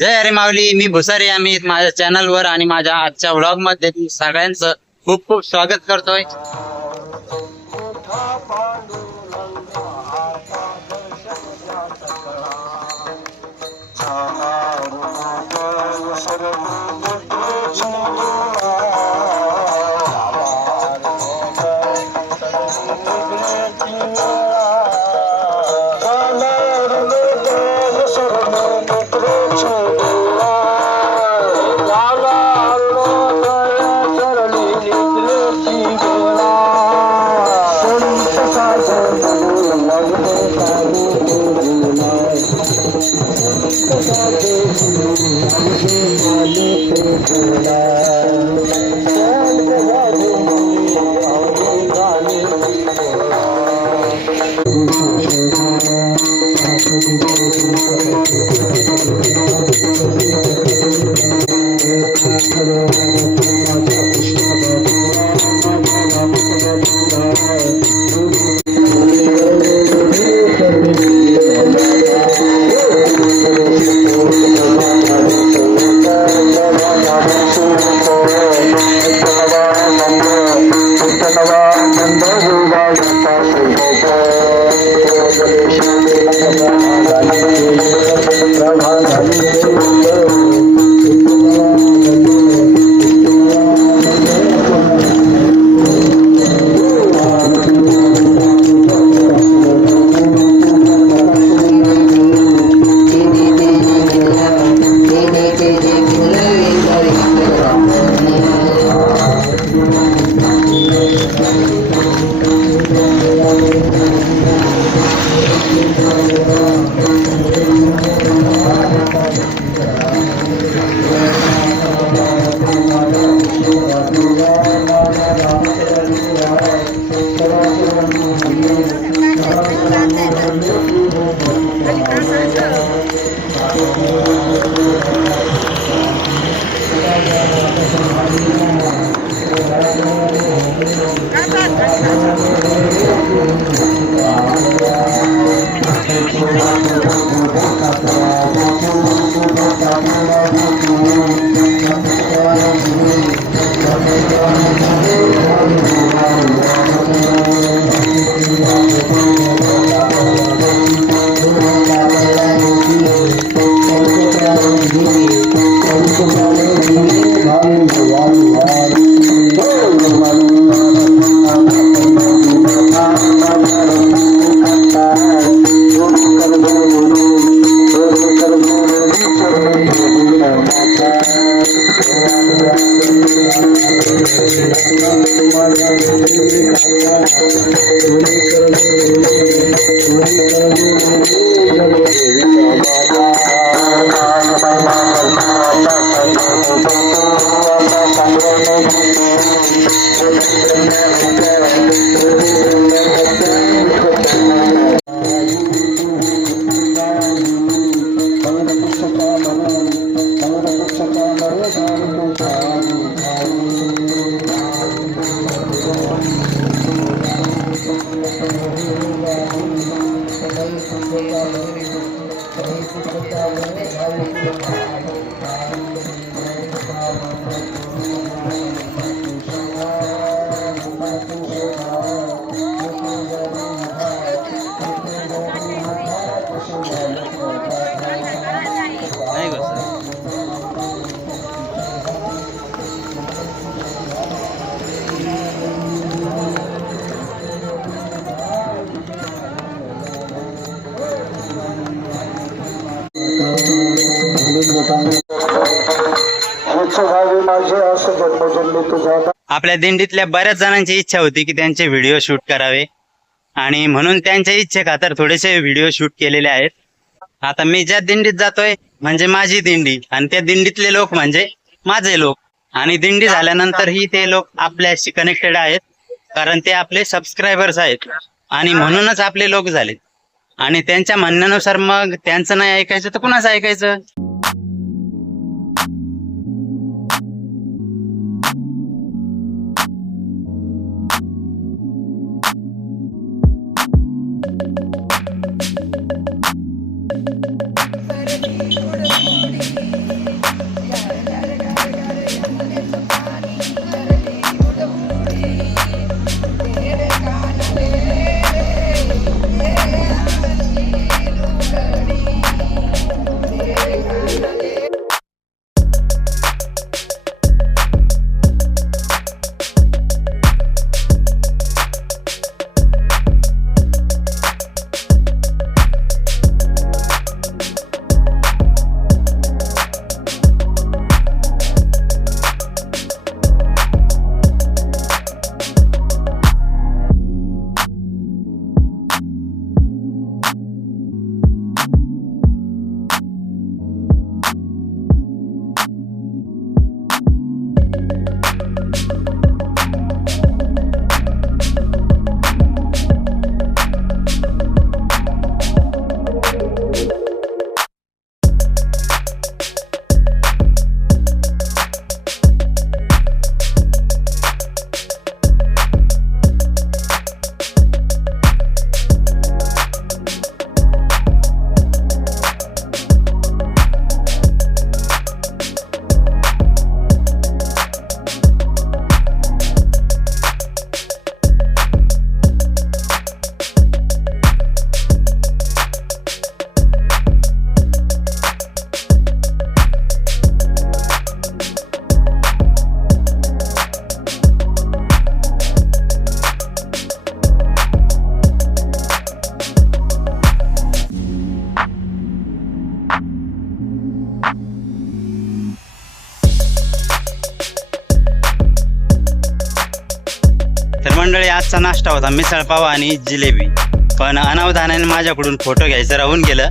जय हरी माऊली. मी भुसारी अमित. माझ्या चॅनलवर आणि माझ्या आजच्या व्लॉग मध्ये सगळ्यांचं खूप खूप स्वागत करतोय. आपल्या दिंडीतल्या बऱ्याच जणांची इच्छा होती की त्यांचे व्हिडिओ शूट करावे आणि म्हणून त्यांच्या इच्छेखातर थोडेसे व्हिडिओ शूट केलेले आहेत. आता मी ज्या दिंडीत जातोय म्हणजे माझी दिंडी आणि त्या दिंडीतले लोक म्हणजे माझे लोक आणि दिंडी झाल्यानंतरही ते लोक आपल्याशी कनेक्टेड आहेत कारण ते आपले सबस्क्रायबर्स आहेत आणि म्हणूनच आपले लोक झाले आणि त्यांच्या म्हणण्यानुसार मग त्यांचं नाही ऐकायचं तर कुणाचं ऐकायचं. मंडळी, आजचा नाश्ता होता मिसळ पाव आणि जिलेबी. पण अनावधानाने माझ्याकडून फोटो घ्यायचं राहून गेलं.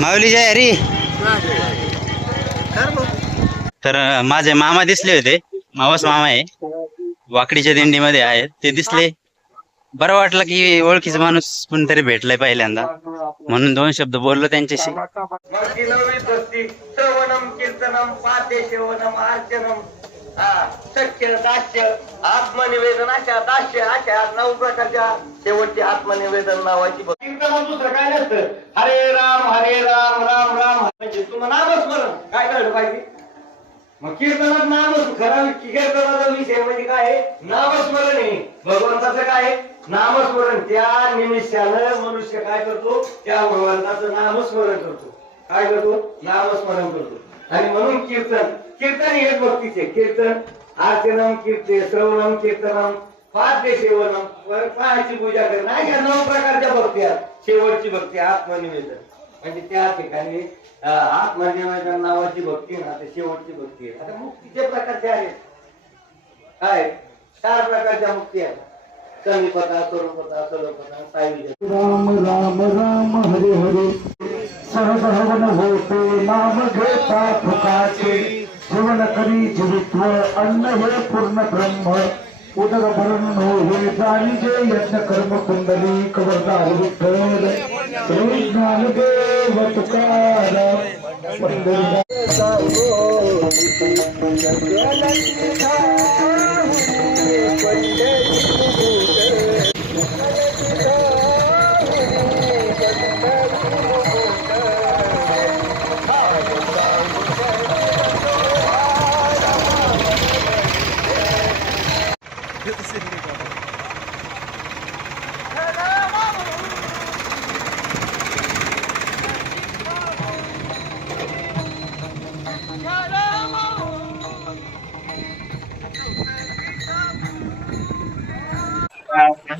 माऊली जय हरी. तर माझे मामा दिसले होते, मावस मामा आहे, वाकडीच्या दिंडीमध्ये आहेत ते दिसले. बरं वाटलं की ओळखीचा माणूस कोणतरी भेटलाय पहिल्यांदा, म्हणून 2 शब्द बोललो त्यांच्याशी. सख्य दास्य आत्मनिवेदन अशा दास्य अशा 9 प्रकारच्या शेवटची आत्मनिवेदन नावाची कीर्तन दुसरं काय नसतं. हरे राम राम राम म्हणजे तुम्हाला नामस्मरण काय कळलं पाहिजे. मग कीर्तनात खरा कीर्तनाचा विषय म्हणजे काय नामस्मरण आहे. भगवंताचं काय नामस्मरण. त्या निमित्तानं मनुष्य काय करतो, त्या भगवंताचं नामस्मरण करतो. काय करतो, नामस्मरण करतो. आणि म्हणून कीर्तन हेच भक्तीचे. कीर्तन अर्चनम कीर्ते श्रवणम कीर्तनम पाद्य सेवनम पायाची पूजा करणं अशा 9 प्रकारच्या भक्ती आहेत. शेवटची भक्ती आत्मनिवेदन म्हणजे त्या ठिकाणी आत्मनिवेदन नावाची भक्ती ना ते शेवटची भक्ती आहे. आता मुक्तीचे प्रकारचे आहेत काय 4 प्रकारच्या मुक्ती आहेत. समीपता स्वरूपता सलोपता सायुज्य. राम राम राम हरे हरे सहगवन होते नाम घेता फुकाचे जीवन करी जीवित्व अन्न हे पूर्ण ब्रह्म उदर भरण हे जाणीजे यज्ञ कर्म कुंडली कवरदार विठ्ठल श्री ज्ञानदेव तुकाराम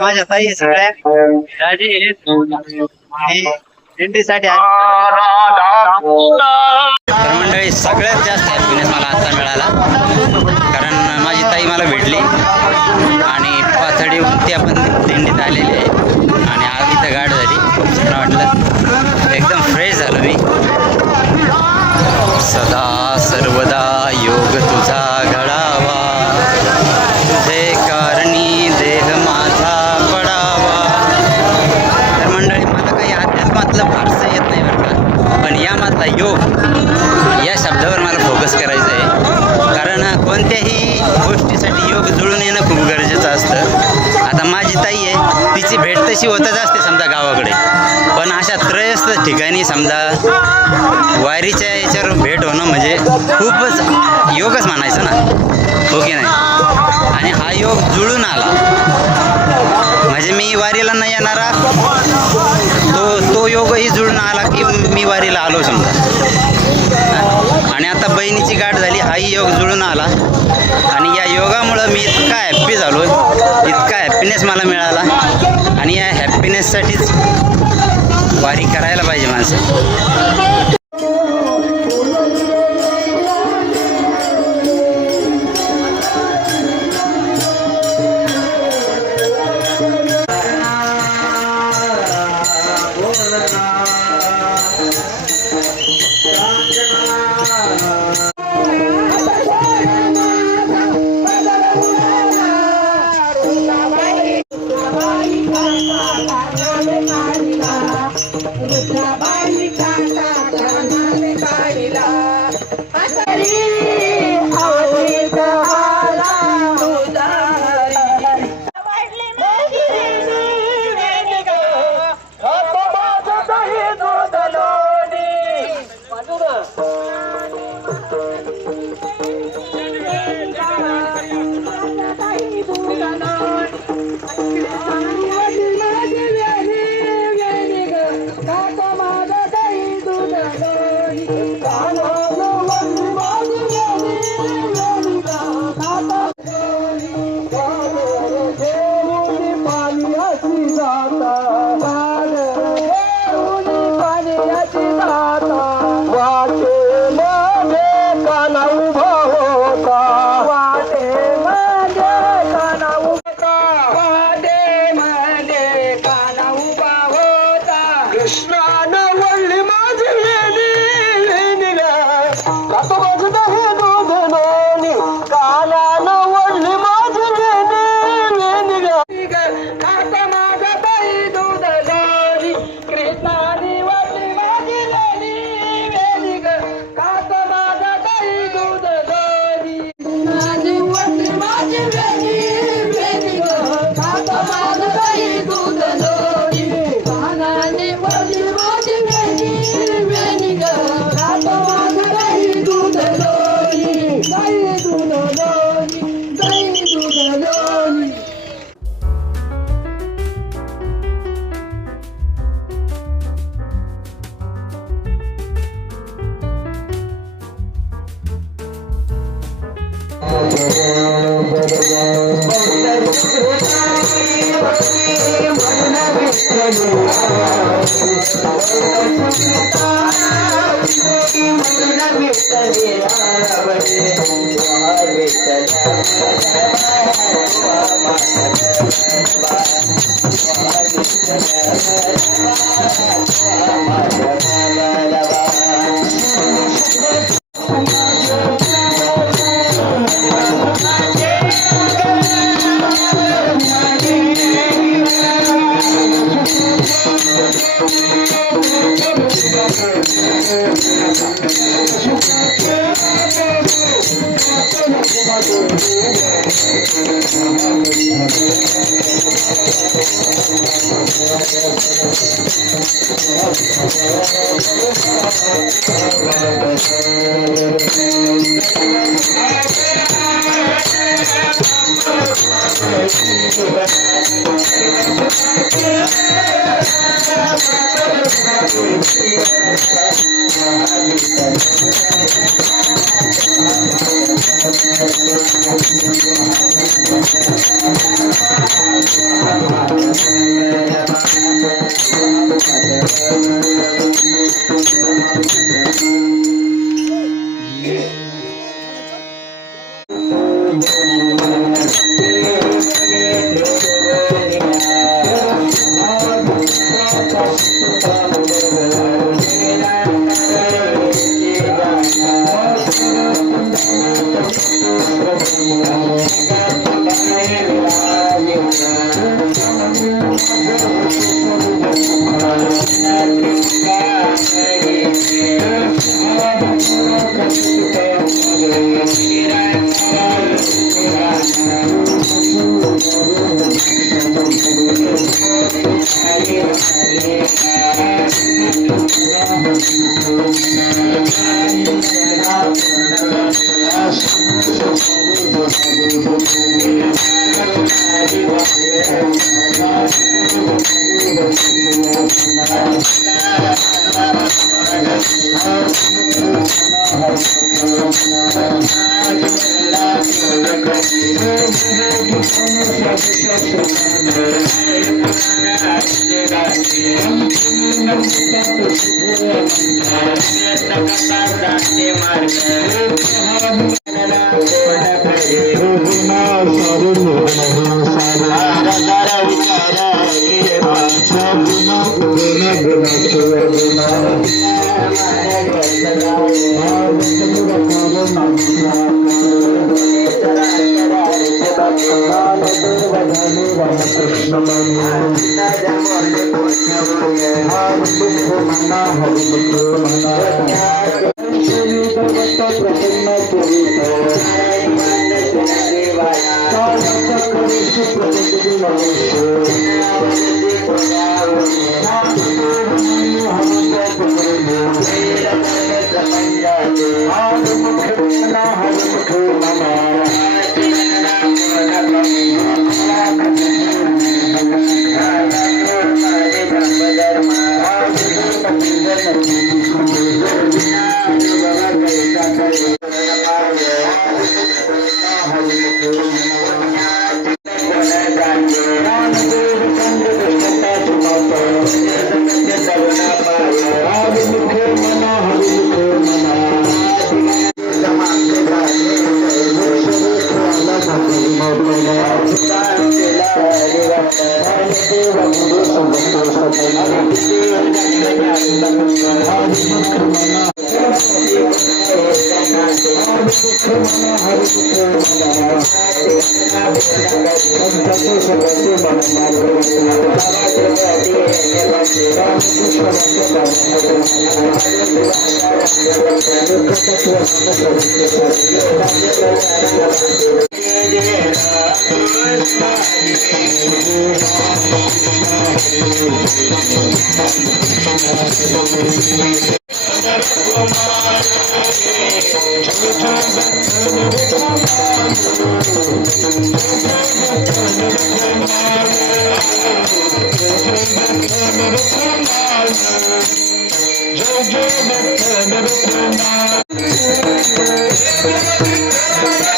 माझ्या ताई सगळ्या राजी दिंडीसाठी तर मंडळी सगळ्यात जास्त हॅपीनेस मला आता मिळाला कारण माझी ताई मला भेटली आणि पाथडीहून ती आपण दिंडीत आलेली आहे आणि आज इथं गाठ झाली. खूप छान वाटलं, एकदम फ्रेश झालो मी. सदा सर्वदा योग तुझा घडावा तुझे कारणी देह माझा पडावा. तर मंडळी मला काही अध्यात्मातलं फारसं येत नाही बरं का, पण यामधला योग या शब्दावर मला फोकस करायचं आहे कारण कोणत्याही गोष्टीसाठी योग जुळून येणं खूप गरजेचं असतं. आता माझी ताई आहे, तिची भेट तशी होतच असते समजा गावाकडे, पण अशा त्रयस्थ ठिकाणी समजा वारीच्या याच्यावर भेट होणं म्हणजे खूपच योगच म्हणायचं ना, हो की नाही. आणि हा योग जुळून आला म्हणजे मी वारीला नाही येणारा तो योगही जुळून आला की मी वारीला आलो समजा. आणि आता बहिणीची गाठ झाली, हाही योग जुळून आला आणि या योगामुळं मी इतका हॅप्पी झालो, इतका हॅपीनेस मला मिळाला आणि या हॅपीनेससाठीच वारी करायला पाहिजे माणसं. रुद्राबाई काका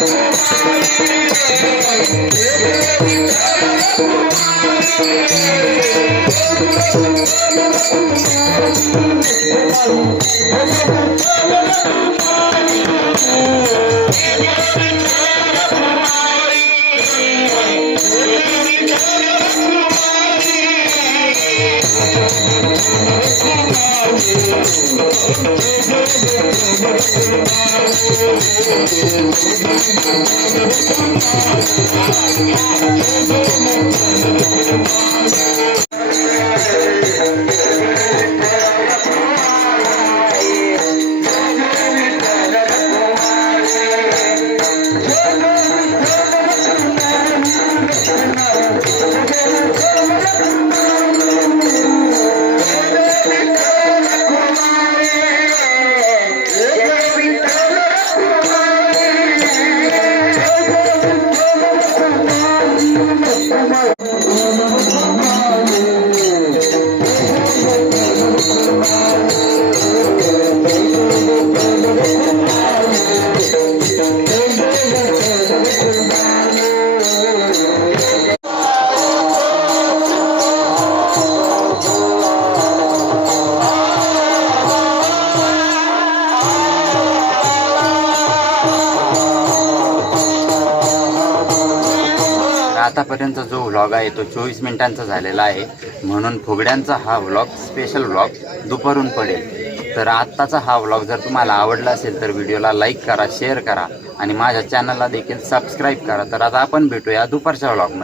जय आतापर्यंत जो व्लॉग आहे तो 24 मिनिटांचा झालेला आहे, म्हणून फुगड्यांचा हा व्लॉग स्पेशल व्लॉग दुपारून पडेल. तर आत्ताचा हा व्लॉग जर तुम्हाला आवडला असेल तर व्हिडिओला लाईक करा, शेअर करा आणि माझ्या चॅनलला देखील सबस्क्राईब करा. तर आता आपण भेटूया दुपारच्या व्लॉगमध्ये.